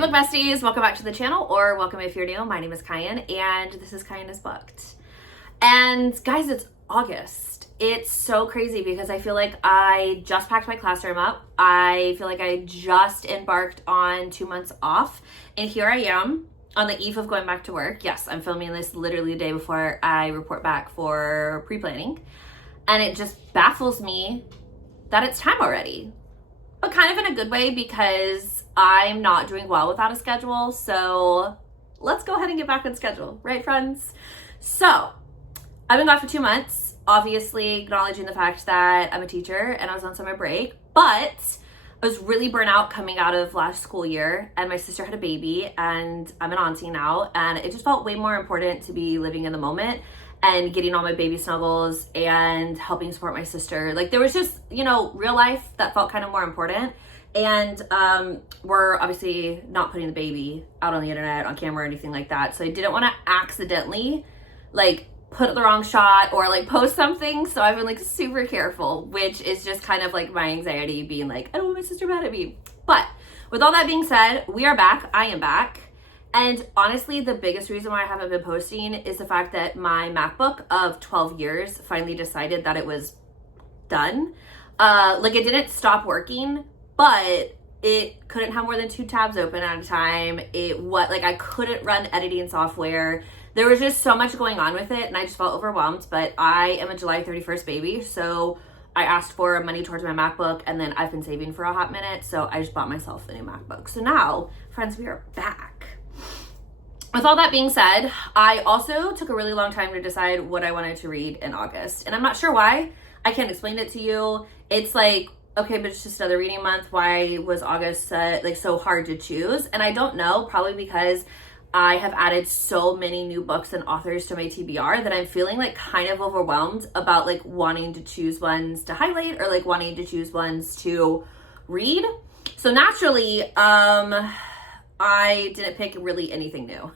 book besties, welcome back to the channel, or welcome if you're new. My name is Kyan and this is Kyan is Booked. And guys, it's August. It's so crazy because I feel like I just packed my classroom up. I feel like I just embarked on 2 months off, and here I am on the eve of going back to work. Yes, I'm filming this literally the day before I report back for pre-planning, and it just baffles me that it's time already, but kind of in a good way because I'm not doing well without a schedule. So let's go ahead and get back on schedule, right, friends? So I've been gone for 2 months, obviously acknowledging the fact that I'm a teacher and I was on summer break, but I was really burnt out coming out of last school year, and my sister had a baby and I'm an auntie now, and it just felt way more important to be living in the moment and getting all my baby snuggles and helping support my sister. Like, there was just, you know, real life that felt kind of more important. And we're obviously not putting the baby out on the internet, on camera, or anything like that. So I didn't want to accidentally like put the wrong shot or like post something. So I've been like super careful, which is just kind of like my anxiety being like, I don't want my sister mad at me. But with all that being said, we are back. I am back. And honestly, the biggest reason why I haven't been posting is the fact that my MacBook of 12 years finally decided that it was done. Like, it didn't stop working, but it couldn't have more than 2 tabs open at a time. I couldn't run editing software. There was just so much going on with it, and I just felt overwhelmed. But I am a July 31st baby, so I asked for money towards my MacBook, and then I've been saving for a hot minute, so I just bought myself a new MacBook. So now, friends, we are back. With all that being said, I also took a really long time to decide what I wanted to read in August, and I'm not sure why. I can't explain it to you. It's like, okay, but it's just another reading month. Why was August so hard to choose? And I don't know, probably because I have added so many new books and authors to my TBR that I'm feeling like kind of overwhelmed about like wanting to choose ones to highlight or like wanting to choose ones to read. So naturally, I didn't pick really anything new.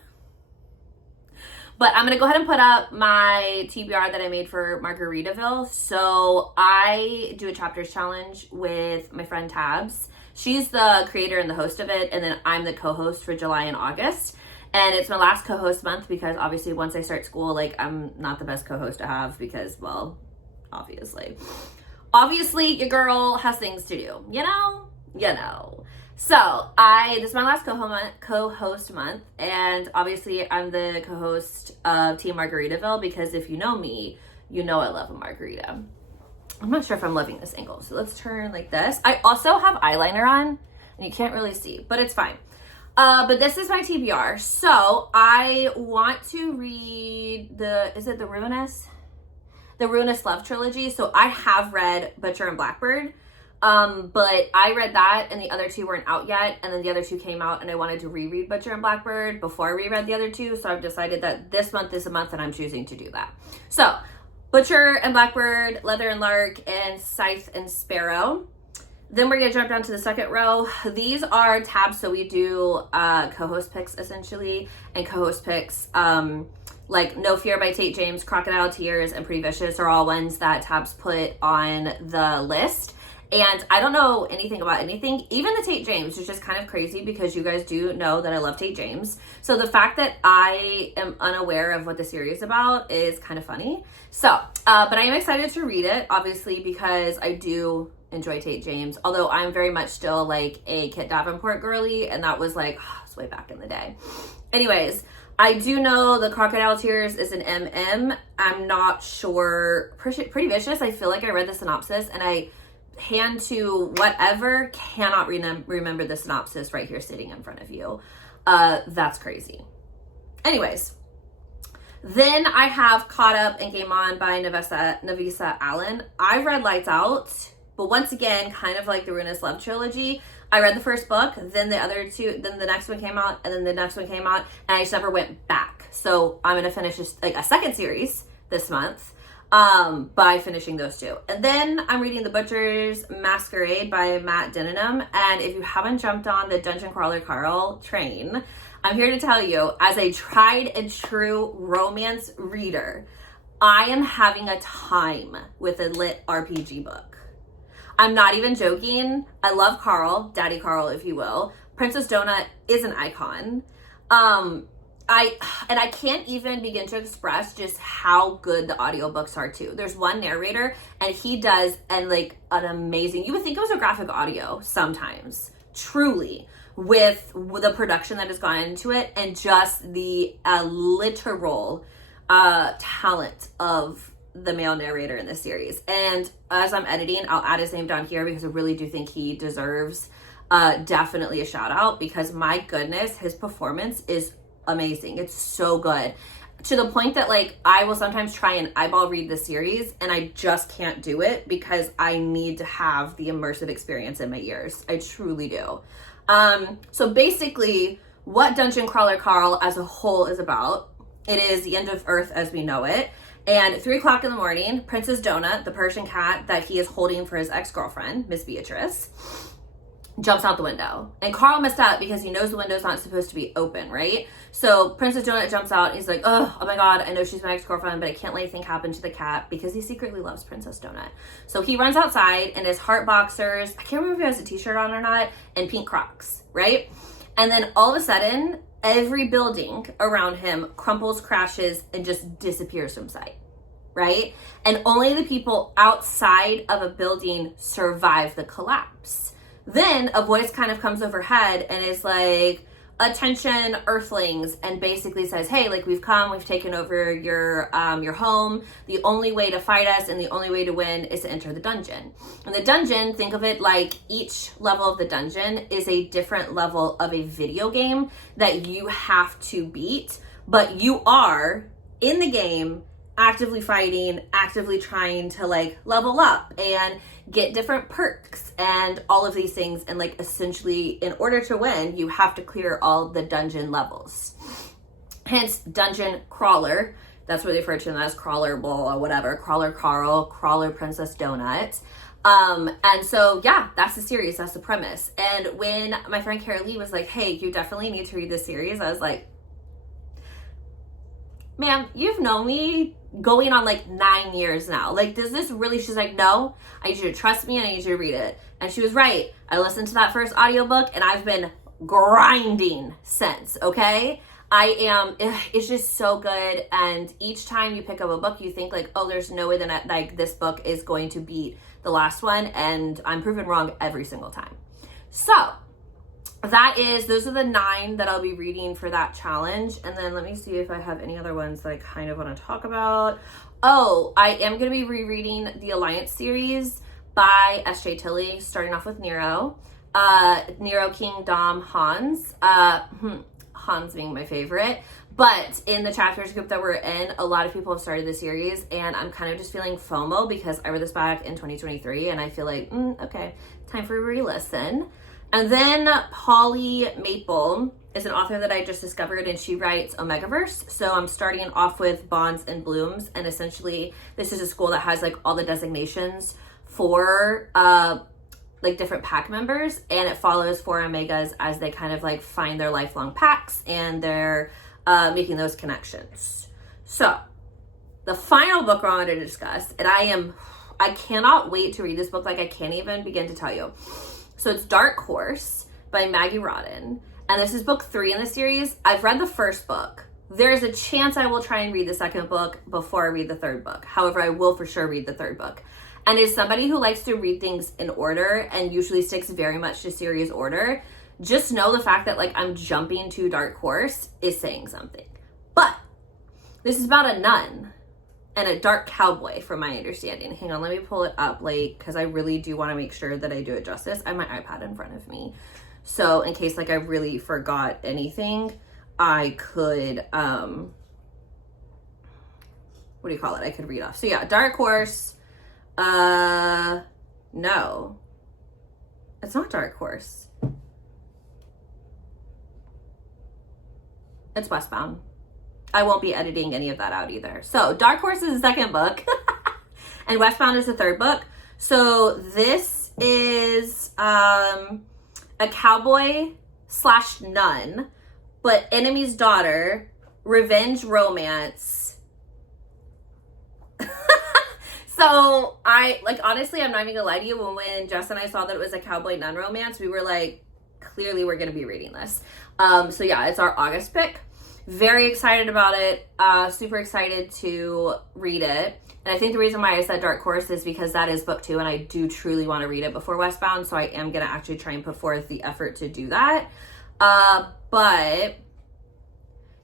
But I'm going to go ahead and put up my TBR that I made for Margaritaville. So I do a chapters challenge with my friend Tabs. She's the creator and the host of it, and then I'm the co-host for July and August. And it's my last co-host month because obviously once I start school, like, I'm not the best co-host to have because, well, obviously your girl has things to do, you know. So this is my last co-host month, and obviously I'm the co-host of Team Margaritaville because if you know me, you know I love a margarita. I'm not sure if I'm loving this angle, so let's turn like this. I also have eyeliner on, and you can't really see, but it's fine. But this is my TBR. So I want to read the Ruinous Love trilogy. So I have read Butcher and Blackbird. But I read that and the other 2 weren't out yet, and then the other 2 came out, and I wanted to reread Butcher and Blackbird before I reread the other 2, so I've decided that this month is a month that I'm choosing to do that. So, Butcher and Blackbird, Leather and Lark, and Scythe and Sparrow. Then we're gonna jump down to the second row. These are tabs, so we do co-host picks essentially, and co-host picks like No Fear by Tate James, Crocodile Tears, and Pretty Vicious are all ones that Tabs put on the list. And I don't know anything about anything, even the Tate James, which is kind of crazy because you guys do know that I love Tate James. So the fact that I am unaware of what the series is about is kind of funny. So, but I am excited to read it, obviously, because I do enjoy Tate James, although I'm very much still like a Kit Davenport girly, and that was like, it's way back in the day. Anyways, I do know the Crocodile Tears is an MM. I'm not sure. Pretty Vicious, I feel like I read the synopsis, and I hand to whatever cannot remember the synopsis right here sitting in front of you. That's crazy. Anyways, then I have Caught Up and Game On by Navisa Allen. I've read Lights Out, but once again, kind of like the Ruinous Love trilogy, I read the first book, then the other 2, then the next one came out, and then the next one came out, and I just never went back. So I'm gonna finish a second series this month by finishing those 2. And then I'm reading The Butcher's Masquerade by Matt Denningham. And if you haven't jumped on the Dungeon Crawler Carl train, I'm here to tell you, as a tried and true romance reader, I am having a time with a lit RPG book. I'm not even joking. I love Carl, Daddy Carl, if you will, Princess Donut is an icon. I can't even begin to express just how good the audiobooks are too. There's one narrator and he does an amazing, you would think it was a graphic audio sometimes, truly, with the production that has gone into it and just the literal talent of the male narrator in this series. And as I'm editing, I'll add his name down here because I really do think he deserves definitely a shout out, because my goodness, his performance is amazing. It's so good, to the point that like I will sometimes try and eyeball read the series and I just can't do it because I need to have the immersive experience in my ears. I truly do. So basically what Dungeon Crawler Carl as a whole is about, it is the end of Earth as we know it. And 3 o'clock in the morning, Princess Donut, the Persian cat that he is holding for his ex-girlfriend, Miss Beatrice, jumps out the window. And Carl messed up because he knows the window's not supposed to be open, right? So Princess Donut jumps out. He's like, oh my God, I know she's my ex-girlfriend, but I can't let anything happen to the cat, because he secretly loves Princess Donut. So he runs outside in his heart boxers, I can't remember if he has a t-shirt on or not, and pink Crocs, right? And then all of a sudden, every building around him crumples, crashes, and just disappears from sight, right? And only the people outside of a building survive the collapse. Then a voice kind of comes overhead and is like, attention Earthlings, and basically says, hey, like, we've taken over your home. The only way to fight us and the only way to win is to enter the dungeon. And the dungeon, think of it like each level of the dungeon is a different level of a video game that you have to beat, but you are in the game actively fighting, actively trying to like level up and get different perks and all of these things. And like essentially in order to win, you have to clear all the dungeon levels. Hence Dungeon Crawler. That's what they refer to him as, Crawler Bull or whatever, Crawler Carl, Crawler Princess Donut. And so yeah, that's the series, that's the premise. And when my friend Cara Lee was like, hey, you definitely need to read this series, I was like, ma'am, you've known me going on like 9 years now. Like, does this really? She's like, no, I need you to trust me and I need you to read it. And she was right. I listened to that first audiobook and I've been grinding since, okay? It's just so good. And each time you pick up a book, you think like, oh, there's no way that like this book is going to beat the last one. And I'm proven wrong every single time. So those are the 9 that I'll be reading for that challenge. And then let me see if I have any other ones that I kind of want to talk about. Oh, I am going to be rereading the Alliance series by S.J. Tilley, starting off with Nero. Nero King Dom Hans. Hans being my favorite. But in the chapters group that we're in, a lot of people have started the series, and I'm kind of just feeling FOMO because I read this back in 2023, and I feel like, okay, time for a re-listen. And then Polly Maple is an author that I just discovered, and she writes Omegaverse. So I'm starting off with Bonds and Blooms, and essentially this is a school that has like all the designations for like different pack members, and it follows 4 Omegas as they kind of like find their lifelong packs and they're making those connections. So the final book we're going to discuss, and I cannot wait to read this book. Like, I can't even begin to tell you. So it's Dark Horse by Maggie Rodden. And this is book 3 in the series. I've read the first book. There's a chance I will try and read the second book before I read the third book. However, I will for sure read the third book. And as somebody who likes to read things in order and usually sticks very much to series order, just know the fact that like I'm jumping to Dark Horse is saying something. But this is about a nun and a dark cowboy, from my understanding. Hang on, let me pull it up, like, because I really do want to make sure that I do it justice. I have my iPad in front of me, so in case like I really forgot anything, I could what do you call it? I could read off. So yeah, Dark Horse. No, it's not Dark Horse. It's Westbound. I won't be editing any of that out either. So Dark Horse is the second book and Westbound is the third book. So this is a cowboy / nun, but enemy's daughter, revenge romance. So honestly, I'm not even gonna lie to you, when Jess and I saw that it was a cowboy nun romance, we were like, clearly we're going to be reading this. So yeah, it's our August pick. Very excited about it. Super excited to read it. And I think the reason why I said Dark Horse is because that is book 2, and I do truly want to read it before Westbound, so I am going to actually try and put forth the effort to do that. But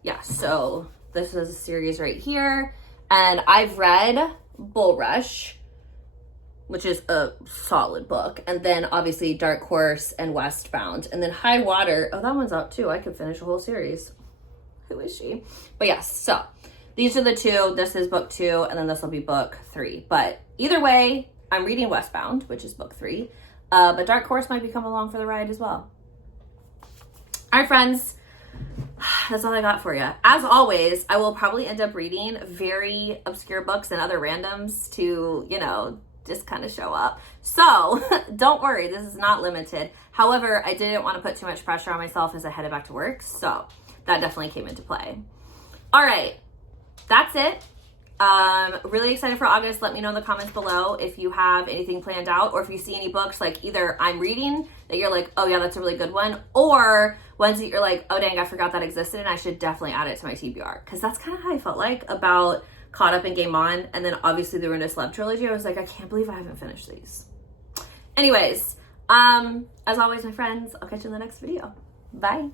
yeah, so this is a series right here, and I've read Bull Rush, which is a solid book, and then obviously Dark Horse and Westbound, and then High Water. Oh, that one's out too. I could finish a whole series. Who is she? But yes, so these are the 2. This is book 2, and then this will be book 3. But either way, I'm reading Westbound, which is book 3. But Dark Horse might be coming along for the ride as well. All right, friends, that's all I got for you. As always, I will probably end up reading very obscure books and other randoms to, you know, just kind of show up. So don't worry, this is not limited. However, I didn't want to put too much pressure on myself as I headed back to work. So that definitely came into play. All right, that's it. Really excited for August. Let me know in the comments below if you have anything planned out, or if you see any books like either I'm reading that you're like, oh yeah, that's a really good one, or ones that you're like, oh dang, I forgot that existed and I should definitely add it to my TBR. Because that's kind of how I felt like about Caught Up and Game On, and then obviously the Ruinous Love trilogy. I was like, I can't believe I haven't finished these. Anyways, as always, my friends, I'll catch you in the next video. Bye.